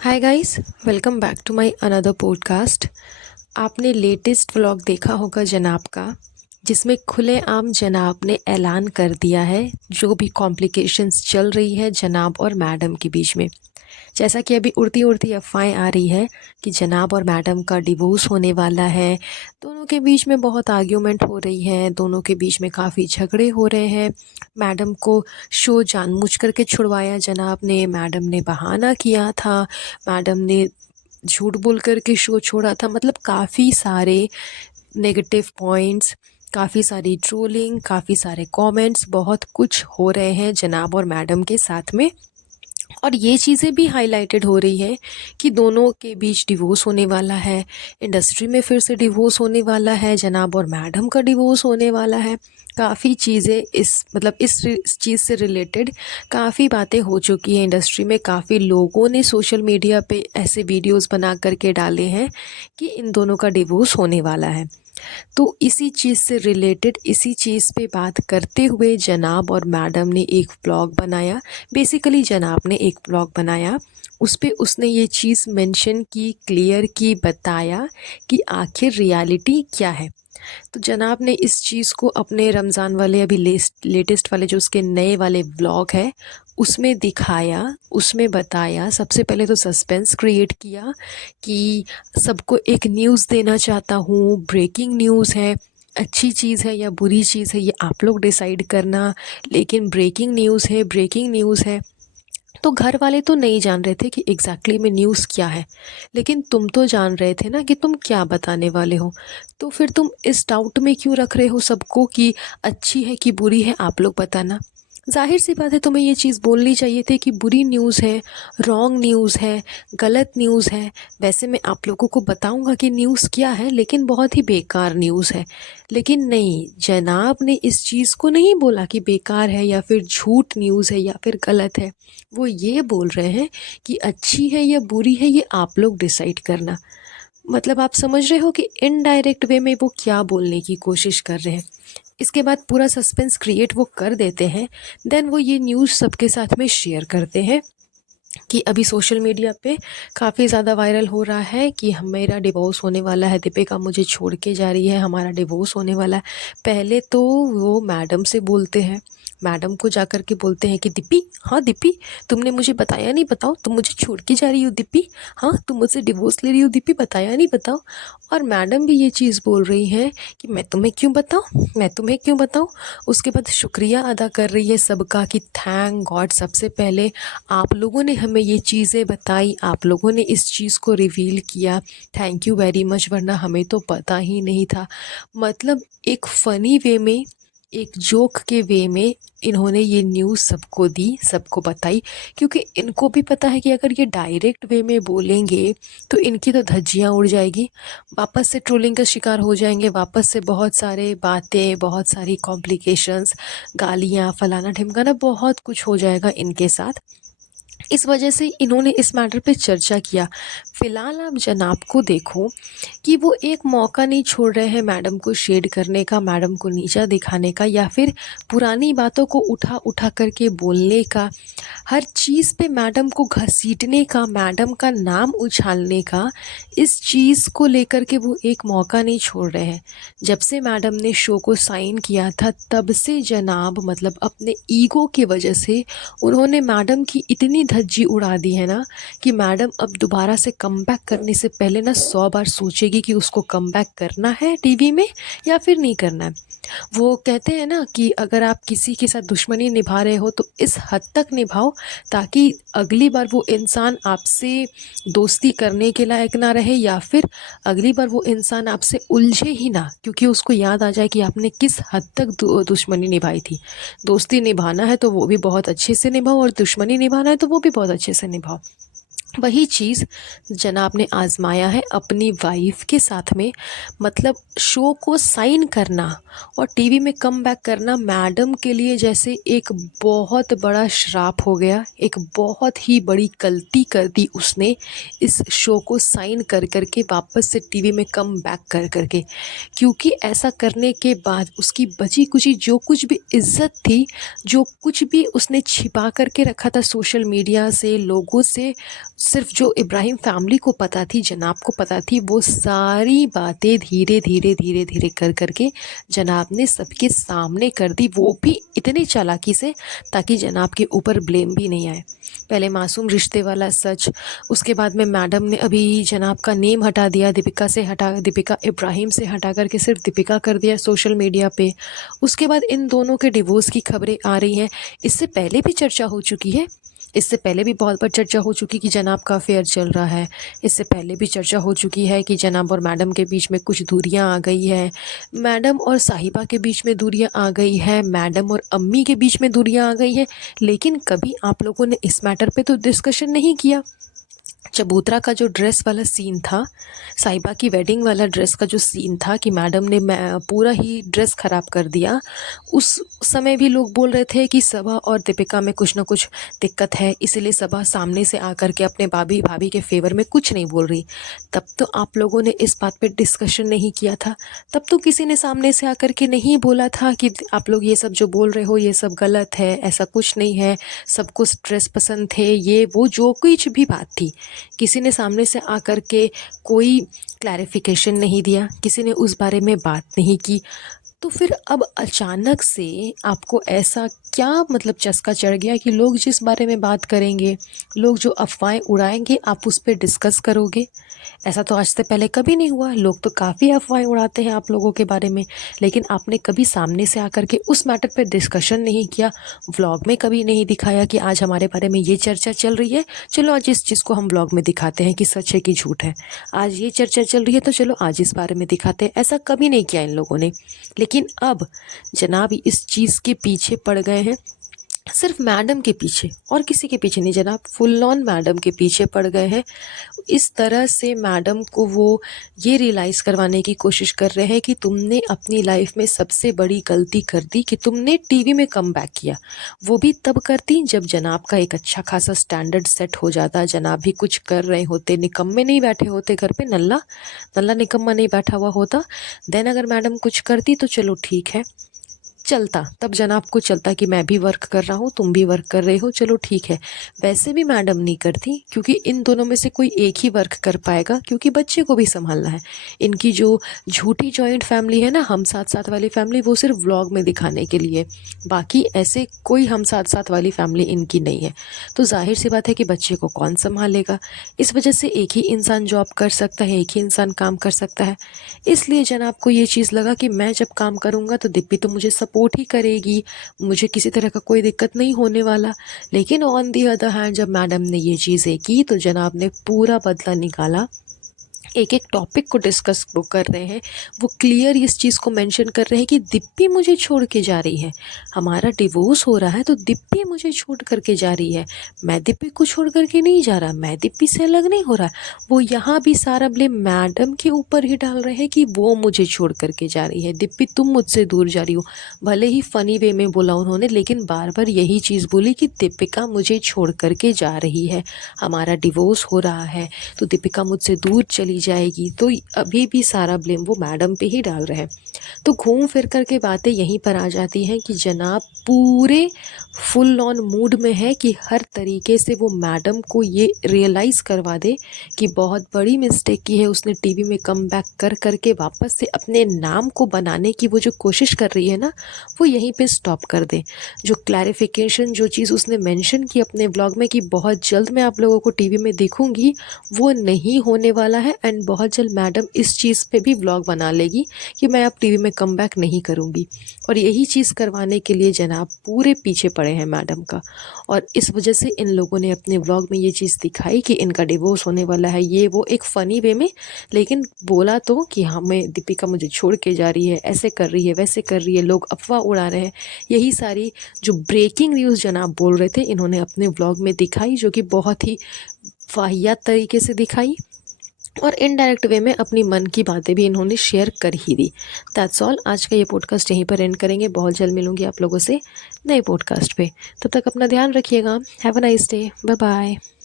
Hi guys, welcome back to my another podcast. आपने latest vlog देखा होगा जनाब का, जिसमें खुलेआम जनाब ने ऐलान कर दिया है जो भी कॉम्प्लिकेशंस चल रही है जनाब और मैडम के बीच में। जैसा कि अभी उड़ती उड़ती अफवाहें आ रही है कि जनाब और मैडम का डिवोर्स होने वाला है। दोनों के बीच में बहुत आर्ग्यूमेंट हो रही है, दोनों के बीच में काफ़ी झगड़े हो रहे हैं। मैडम को शो जानबूझ करके छुड़वाया जनाब ने, मैडम ने बहाना किया था, मैडम ने झूठ बोल कर के शो छोड़ा था। मतलब काफ़ी सारे नेगेटिव पॉइंट्स, काफ़ी सारी ट्रोलिंग, काफ़ी सारे कमेंट्स, बहुत कुछ हो रहे हैं जनाब और मैडम के साथ में। और ये चीज़ें भी हाईलाइटेड हो रही है कि दोनों के बीच डिवोर्स होने वाला है, इंडस्ट्री में फिर से डिवोर्स होने वाला है, जनाब और मैडम का डिवोर्स होने वाला है। काफ़ी चीज़ें इस चीज़ से रिलेटेड काफ़ी बातें हो चुकी हैं इंडस्ट्री में। काफ़ी लोगों ने सोशल मीडिया पे ऐसे वीडियोस बना करके डाले हैं कि इन दोनों का डिवोर्स होने वाला है। तो इसी चीज़ से रिलेटेड, इसी चीज़ पे बात करते हुए जनाब और मैडम ने एक व्लॉग बनाया। बेसिकली जनाब ने एक व्लॉग बनाया, उस पे उसने ये चीज़ मेंशन की, क्लियर की, बताया कि आखिर रियलिटी क्या है। तो जनाब ने इस चीज़ को अपने रमज़ान वाले अभी लेटेस्ट वाले जो उसके नए वाले व्लॉग है उसमें दिखाया, उसमें बताया। सबसे पहले तो सस्पेंस क्रिएट किया कि सबको एक न्यूज़ देना चाहता हूँ, ब्रेकिंग न्यूज़ है, अच्छी चीज़ है या बुरी चीज़ है ये आप लोग डिसाइड करना, लेकिन ब्रेकिंग न्यूज़ है, ब्रेकिंग न्यूज़ है। तो घर वाले तो नहीं जान रहे थे कि एग्जैक्टली में न्यूज़ क्या है, लेकिन तुम तो जान रहे थे ना कि तुम क्या बताने वाले हो। तो फिर तुम इस डाउट में क्यों रख रहे हो सबको कि अच्छी है कि बुरी है, आप लोग बताना। जाहिर सी बात है, तुम्हें ये चीज़ बोलनी चाहिए थी कि बुरी न्यूज़ है, रॉन्ग न्यूज़ है, गलत न्यूज़ है। वैसे मैं आप लोगों को बताऊंगा कि न्यूज़ क्या है, लेकिन बहुत ही बेकार न्यूज़ है। लेकिन नहीं, जनाब ने इस चीज़ को नहीं बोला कि बेकार है या फिर झूठ न्यूज़ है या फिर गलत है। वो ये बोल रहे हैं कि अच्छी है या बुरी है ये आप लोग डिसाइड करना। मतलब आप समझ रहे हो कि इनडायरेक्ट वे में वो क्या बोलने की कोशिश कर रहे हैं। इसके बाद पूरा सस्पेंस क्रिएट वो कर देते हैं। देन वो ये न्यूज़ सबके साथ में शेयर करते हैं कि अभी सोशल मीडिया पे काफ़ी ज़्यादा वायरल हो रहा है कि मेरा डिवोर्स होने वाला है, दीपिका मुझे छोड़ के जा रही है, हमारा डिवोर्स होने वाला है। पहले तो वो मैडम से बोलते हैं, मैडम को जा कर के बोलते हैं कि दीपी, हाँ दीपी, तुमने मुझे बताया नहीं, बताओ तुम मुझे छोड़ के जा रही हो दीपी, हाँ तुम मुझसे डिवोर्स ले रही हो दीपी, बताया नहीं, बताओ। और मैडम भी ये चीज़ बोल रही है कि मैं तुम्हें क्यों बताऊँ, मैं तुम्हें क्यों बताऊँ। उसके बाद शुक्रिया अदा कर रही है सबका कि थैंक गॉड, सबसे पहले आप लोगों ने हमें ये चीज़ें बताई, आप लोगों ने इस चीज़ को रिवील किया, थैंक यू वेरी मच, वरना हमें तो पता ही नहीं था। मतलब एक फ़नी वे में, एक जोक के वे में इन्होंने ये न्यूज़ सबको दी, सबको बताई। क्योंकि इनको भी पता है कि अगर ये डायरेक्ट वे में बोलेंगे तो इनकी तो धज्जियाँ उड़ जाएगी, वापस से ट्रोलिंग का शिकार हो जाएंगे, वापस से बहुत सारे बातें, बहुत सारी कॉम्प्लिकेशंस, गालियाँ, फलाना ढिमकाना, बहुत कुछ हो जाएगा इनके साथ। इस वजह से इन्होंने इस मैटर पे चर्चा किया। फ़िलहाल आप जनाब को देखो कि वो एक मौका नहीं छोड़ रहे हैं मैडम को शेड करने का, मैडम को नीचा दिखाने का, या फिर पुरानी बातों को उठा उठा करके बोलने का, हर चीज़ पे मैडम को घसीटने का, मैडम का नाम उछालने का। इस चीज़ को लेकर के वो एक मौका नहीं छोड़ रहे हैं। जब से मैडम ने शो को साइन किया था तब से जनाब, मतलब अपने ईगो की वजह से उन्होंने मैडम की इतनी धज्जी उड़ा दी है ना कि मैडम अब दोबारा से कमबैक करने से पहले ना 100 बार सोचेगी कि उसको कमबैक करना है टीवी में या फिर नहीं करना है। वो कहते हैं ना कि अगर आप किसी के साथ दुश्मनी निभा रहे हो तो इस हद तक निभाओ ताकि अगली बार वो इंसान आपसे दोस्ती करने के लायक ना रहे, या फिर अगली बार वो इंसान आपसे उलझे ही ना, क्योंकि उसको याद आ जाए कि आपने किस हद तक दुश्मनी निभाई थी। दोस्ती निभाना है तो वो भी बहुत अच्छे से निभाओ, और दुश्मनी निभाना है तो वो भी बहुत अच्छे से निभाओ। वही चीज़ जनाब ने आज़माया है अपनी वाइफ़ के साथ में। मतलब शो को साइन करना और टीवी में कमबैक करना मैडम के लिए जैसे एक बहुत बड़ा श्राप हो गया, एक बहुत ही बड़ी गलती कर दी उसने इस शो को साइन कर कर के वापस से टीवी में कमबैक कर कर के। क्योंकि ऐसा करने के बाद उसकी बची-कुची जो कुछ भी इज़्ज़त थी, जो कुछ भी उसने छिपा कर के रखा था सोशल मीडिया से, लोगों से, सिर्फ जो इब्राहिम फैमिली को पता थी, जनाब को पता थी, वो सारी बातें धीरे धीरे धीरे धीरे कर करके जनाब ने सबके सामने कर दी, वो भी इतनी चालाकी से ताकि जनाब के ऊपर ब्लेम भी नहीं आए। पहले मासूम रिश्ते वाला सच, उसके बाद में मैडम ने अभी जनाब का नेम हटा दिया, दीपिका इब्राहिम से हटा करके सिर्फ दीपिका कर दिया सोशल मीडिया पे। उसके बाद इन दोनों के डिवोर्स की खबरें आ रही हैं। इससे पहले भी चर्चा हो चुकी है, इससे पहले भी बहुत बार चर्चा हो चुकी कि जनाब का अफेयर चल रहा है। इससे पहले भी चर्चा हो चुकी है कि जनाब और मैडम के बीच में कुछ दूरियां आ गई है, मैडम और साहिबा के बीच में दूरियां आ गई है, मैडम और अम्मी के बीच में दूरियां आ गई है। लेकिन कभी आप लोगों ने इस मैटर पे तो डिस्कशन नहीं किया। चबूतरा का जो ड्रेस वाला सीन था, साहिबा की वेडिंग वाला ड्रेस का जो सीन था कि मैडम ने पूरा ही ड्रेस ख़राब कर दिया, उस समय भी लोग बोल रहे थे कि सबा और दीपिका में कुछ ना कुछ दिक्कत है, इसीलिए सबा सामने से आकर के अपने भाभी के फेवर में कुछ नहीं बोल रही। तब तो आप लोगों ने इस बात पे डिस्कशन नहीं किया था, तब तो किसी ने सामने से आकर के नहीं बोला था कि आप लोग ये सब जो बोल रहे हो ये सब गलत है, ऐसा कुछ नहीं है, सबको ड्रेस पसंद थे, ये वो जो कुछ भी बात थी, किसी ने सामने से आकर के कोई क्लैरिफिकेशन नहीं दिया, किसी ने उस बारे में बात नहीं की। तो फिर अब अचानक से आपको ऐसा क्या मतलब चस्का चढ़ गया कि लोग जिस बारे में बात करेंगे, लोग जो अफ़वाहें उड़ाएंगे, आप उस पर डिस्कस करोगे? ऐसा तो आज से पहले कभी नहीं हुआ। लोग तो काफ़ी अफ़वाहें उड़ाते हैं आप लोगों के बारे में, लेकिन आपने कभी सामने से आकर के उस मैटर पे डिस्कशन नहीं किया, व्लॉग में कभी नहीं दिखाया कि आज हमारे बारे में ये चर्चा चल रही है, चलो आज इस चीज़ को हम व्लॉग में दिखाते हैं कि सच है कि झूठ है। आज ये चर्चा चल रही है तो चलो आज इस बारे में दिखाते हैं। ऐसा कभी नहीं किया इन लोगों ने। लेकिन अब जनाब इस चीज़ के पीछे पड़ गए हैं, सिर्फ मैडम के पीछे और किसी के पीछे नहीं जनाब, फुल ऑन मैडम के पीछे पड़ गए हैं। इस तरह से मैडम को वो ये रियलाइज़ करवाने की कोशिश कर रहे हैं कि तुमने अपनी लाइफ में सबसे बड़ी गलती कर दी कि तुमने टीवी में कम बैक किया। वो भी तब करती जब जनाब का एक अच्छा खासा स्टैंडर्ड सेट हो जाता, जनाब भी कुछ कर रहे होते, निकम्मे नहीं बैठे होते घर पे, नल्ला नल्ला निकम्मा नहीं बैठा हुआ होता। देन अगर मैडम कुछ करती तो चलो ठीक है, चलता, तब जनाब को चलता कि मैं भी वर्क कर रहा हूँ, तुम भी वर्क कर रहे हो, चलो ठीक है। वैसे भी मैडम नहीं करती, क्योंकि इन दोनों में से कोई एक ही वर्क कर पाएगा, क्योंकि बच्चे को भी संभालना है। इनकी जो झूठी जॉइंट फैमिली है ना, हम साथ साथ वाली फैमिली, वो सिर्फ व्लॉग में दिखाने के लिए, बाकी ऐसे कोई हम साथ साथ वाली फैमिली इनकी नहीं है। तो जाहिर सी बात है कि बच्चे को कौन संभालेगा। इस वजह से एक ही इंसान जॉब कर सकता है, एक ही इंसान काम कर सकता है। इसलिए जनाब को ये चीज़ लगा कि मैं जब काम करूँगा तो दिप्पी तो मुझे सपोर्ट ही करेगी, मुझे किसी तरह का कोई दिक्कत नहीं होने वाला। लेकिन ऑन दी अदर हैंड जब मैडम ने ये चीज़ें की तो जनाब ने पूरा बदला निकाला। एक एक टॉपिक को डिस्कस वो कर रहे हैं, वो क्लियर इस चीज़ को मेंशन कर रहे हैं कि दिप्पी मुझे छोड़ के जा रही है, हमारा डिवोर्स हो रहा है तो दिप्पी मुझे छोड़ करके जा रही है, मैं दिप्पी को छोड़ करके नहीं जा रहा, मैं दिप्पी से अलग नहीं हो रहा। वो यहाँ भी सारा ब्लेम मैडम के ऊपर ही डाल रहे हैं कि वो मुझे छोड़ करके जा रही है, दिप्पी तुम मुझसे दूर जा रही हो। भले ही फ़नी वे में बोला उन्होंने, लेकिन बार बार यही चीज़ बोली कि दीपिका मुझे छोड़ करके जा रही है, हमारा डिवोर्स हो रहा है तो दीपिका मुझसे दूर चली जाएगी। तो अभी भी सारा ब्लेम वो मैडम पे ही डाल रहे हैं। तो घूम फिर कर के बातें यहीं पर आ जाती हैं कि जनाब पूरे फुल ऑन मूड में है कि हर तरीके से वो मैडम को ये रियलाइज़ करवा दे कि बहुत बड़ी मिस्टेक की है उसने टीवी में कम बैक कर करके वापस से अपने नाम को बनाने की वो जो कोशिश कर रही है ना, वो यहीं पे स्टॉप कर दे। जो क्लैरिफिकेशन, जो चीज़ उसने मेंशन की अपने ब्लॉग में कि बहुत जल्द मैं आप लोगों को टीवी में देखूंगी, वो नहीं होने वाला है। एंड बहुत जल्द मैडम इस चीज़ पे भी ब्लॉग बना लेगी कि मैं अब टीवी में कम बैक नहीं करूँगी। और यही चीज़ करवाने के लिए जनाब पूरे पीछे पड़े हैं मैडम का। और इस वजह से इन लोगों ने अपने व्लॉग में ये चीज़ दिखाई कि इनका डिवोर्स होने वाला है, ये वो, एक फ़नी वे में, लेकिन बोला तो कि हमें दीपिका मुझे छोड़ के जा रही है, ऐसे कर रही है, वैसे कर रही है, लोग अफवाह उड़ा रहे हैं। यही सारी जो ब्रेकिंग न्यूज़ जनाब बोल रहे थे इन्होंने अपने व्लॉग में दिखाई, जो कि बहुत ही वाहियात तरीके से दिखाई और इनडायरेक्ट वे में अपनी मन की बातें भी इन्होंने शेयर कर ही दी। That's all. आज का ये पॉडकास्ट यहीं पर एंड करेंगे। बहुत जल्द मिलूंगी आप लोगों से नए पॉडकास्ट पे। तब तक अपना ध्यान रखिएगा। Have a nice day. Bye bye.